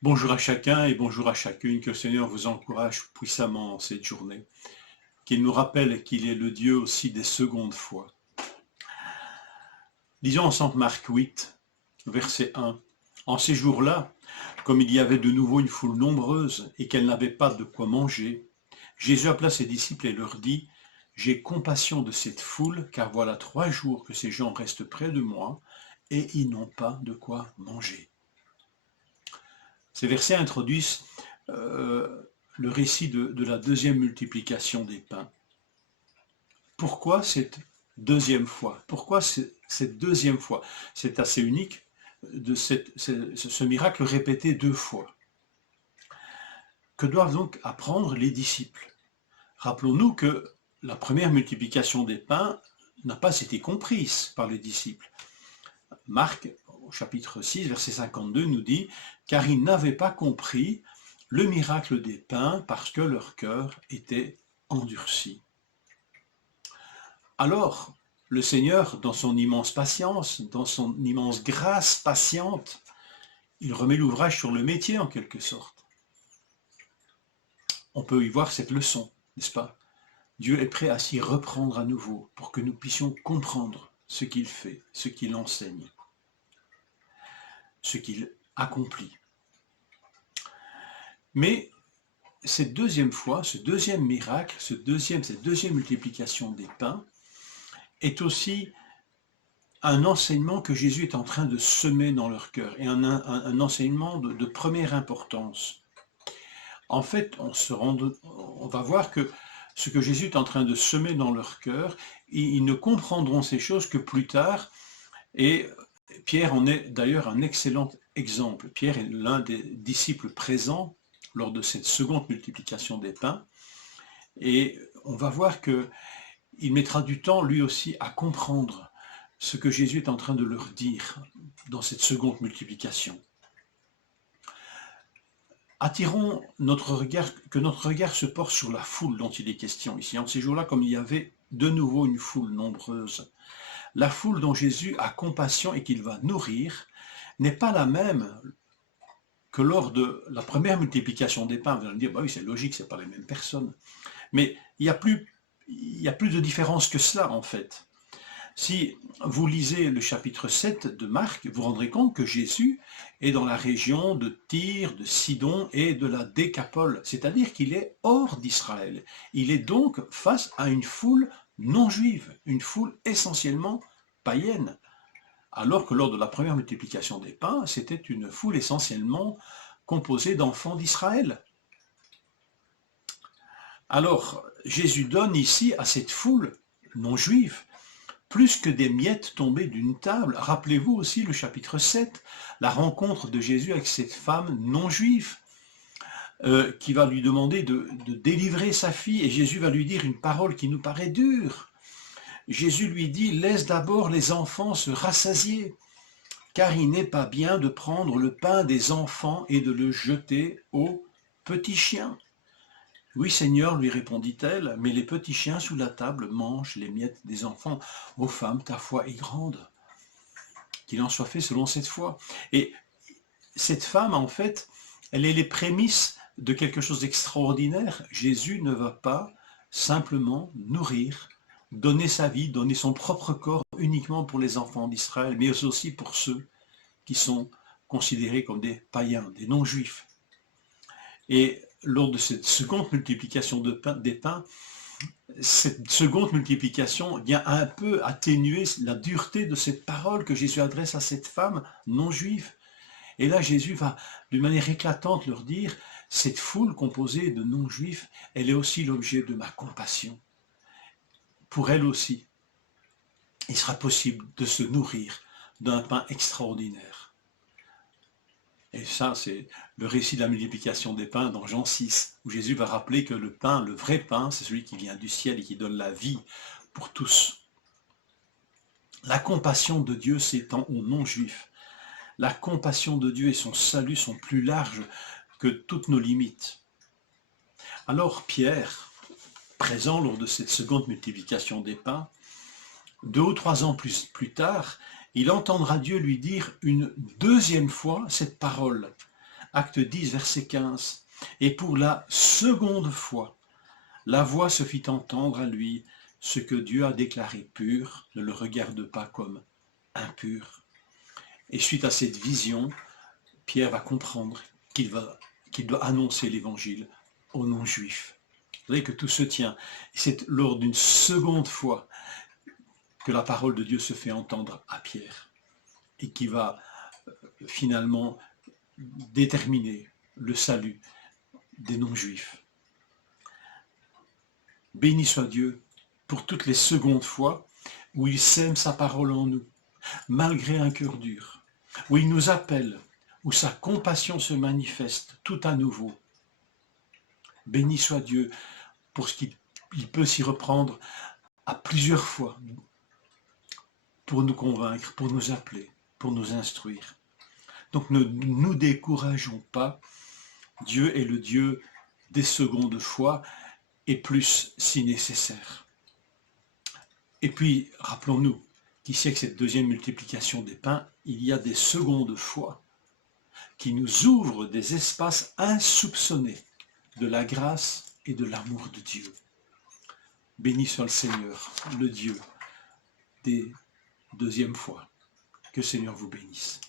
Bonjour à chacun et bonjour à chacune, que le Seigneur vous encourage puissamment en cette journée, qu'il nous rappelle qu'il est le Dieu aussi des secondes fois. Lisons ensemble Marc 8, verset 1. En ces jours-là, comme il y avait de nouveau une foule nombreuse et qu'elle n'avait pas de quoi manger, Jésus appela ses disciples et leur dit, « J'ai compassion de cette foule, car voilà 3 jours que ces gens restent près de moi et ils n'ont pas de quoi manger. » Ces versets introduisent le récit de la deuxième multiplication des pains. Pourquoi cette deuxième fois? Pourquoi cette deuxième fois? C'est assez unique de ce miracle répété 2 fois. Que doivent donc apprendre les disciples? Rappelons-nous que la première multiplication des pains n'a pas été comprise par les disciples. Marc, au chapitre 6, verset 52, nous dit « Car ils n'avaient pas compris le miracle des pains parce que leur cœur était endurci. » Alors, le Seigneur, dans son immense patience, dans son immense grâce patiente, il remet l'ouvrage sur le métier en quelque sorte. On peut y voir cette leçon, n'est-ce pas? Dieu est prêt à s'y reprendre à nouveau pour que nous puissions comprendre ce qu'il fait, ce qu'il enseigne, ce qu'il accomplit. Mais cette deuxième fois, ce deuxième miracle, cette deuxième multiplication des pains est aussi un enseignement que Jésus est en train de semer dans leur cœur et un enseignement de première importance. En fait, on va voir que ce que Jésus est en train de semer dans leur cœur, ils ne comprendront ces choses que plus tard, et Pierre en est d'ailleurs un excellent exemple. Pierre est l'un des disciples présents lors de cette seconde multiplication des pains, et on va voir qu'il mettra du temps lui aussi à comprendre ce que Jésus est en train de leur dire dans cette seconde multiplication. Attirons que notre regard se porte sur la foule dont il est question ici. En ces jours-là, comme il y avait de nouveau une foule nombreuse, la foule dont Jésus a compassion et qu'il va nourrir n'est pas la même que lors de la première multiplication des pains. Vous allez me dire, bah oui, c'est logique, c'est pas les mêmes personnes. Mais il y a plus de différence que cela, en fait. Si vous lisez le chapitre 7 de Marc, vous rendrez compte que Jésus est dans la région de Tyr, de Sidon et de la Décapole, c'est-à-dire qu'il est hors d'Israël. Il est donc face à une foule non juive, une foule essentiellement païenne, alors que lors de la première multiplication des pains, c'était une foule essentiellement composée d'enfants d'Israël. Alors, Jésus donne ici à cette foule non juive plus que des miettes tombées d'une table. Rappelez-vous aussi le chapitre 7, la rencontre de Jésus avec cette femme non juive qui va lui demander de délivrer sa fille, et Jésus va lui dire une parole qui nous paraît dure. Jésus lui dit « Laisse d'abord les enfants se rassasier, car il n'est pas bien de prendre le pain des enfants et de le jeter aux petits chiens. » « Oui, Seigneur, lui répondit-elle, mais les petits chiens sous la table mangent les miettes des enfants. Ô femme, ta foi est grande. Qu'il en soit fait selon cette foi. » Et cette femme, en fait, elle est les prémices de quelque chose d'extraordinaire. Jésus ne va pas simplement nourrir, donner sa vie, donner son propre corps uniquement pour les enfants d'Israël, mais aussi pour ceux qui sont considérés comme des païens, des non-juifs. Et lors de cette seconde multiplication des pains, cette seconde multiplication vient un peu atténuer la dureté de cette parole que Jésus adresse à cette femme non juive. Et là, Jésus va, d'une manière éclatante, leur dire, cette foule composée de non juifs, elle est aussi l'objet de ma compassion. Pour elle aussi, il sera possible de se nourrir d'un pain extraordinaire. Et ça, c'est le récit de la multiplication des pains dans Jean 6, où Jésus va rappeler que le pain, le vrai pain, c'est celui qui vient du ciel et qui donne la vie pour tous. La compassion de Dieu s'étend aux non-juifs. La compassion de Dieu et son salut sont plus larges que toutes nos limites. Alors Pierre, présent lors de cette seconde multiplication des pains, 2 ou 3 ans plus tard, il entendra Dieu lui dire une deuxième fois cette parole. Acte 10, verset 15. Et pour la seconde fois, la voix se fit entendre à lui, ce que Dieu a déclaré pur, ne le regarde pas comme impur. Et suite à cette vision, Pierre va comprendre qu'il doit annoncer l'évangile aux non-juifs. Vous savez que tout se tient. C'est lors d'une seconde fois que la parole de Dieu se fait entendre à Pierre et qui va finalement déterminer le salut des non-juifs. Béni soit Dieu pour toutes les secondes fois où il sème sa parole en nous, malgré un cœur dur, où il nous appelle, où sa compassion se manifeste tout à nouveau. Béni soit Dieu pour ce qu'il peut s'y reprendre à plusieurs fois pour nous convaincre, pour nous appeler, pour nous instruire. Donc ne nous décourageons pas. Dieu est le Dieu des secondes fois et plus si nécessaire. Et puis, rappelons-nous qu'ici, avec cette deuxième multiplication des pains, il y a des secondes fois qui nous ouvrent des espaces insoupçonnés de la grâce et de l'amour de Dieu. Béni soit le Seigneur, le Dieu des deuxièmes fois. Que le Seigneur vous bénisse.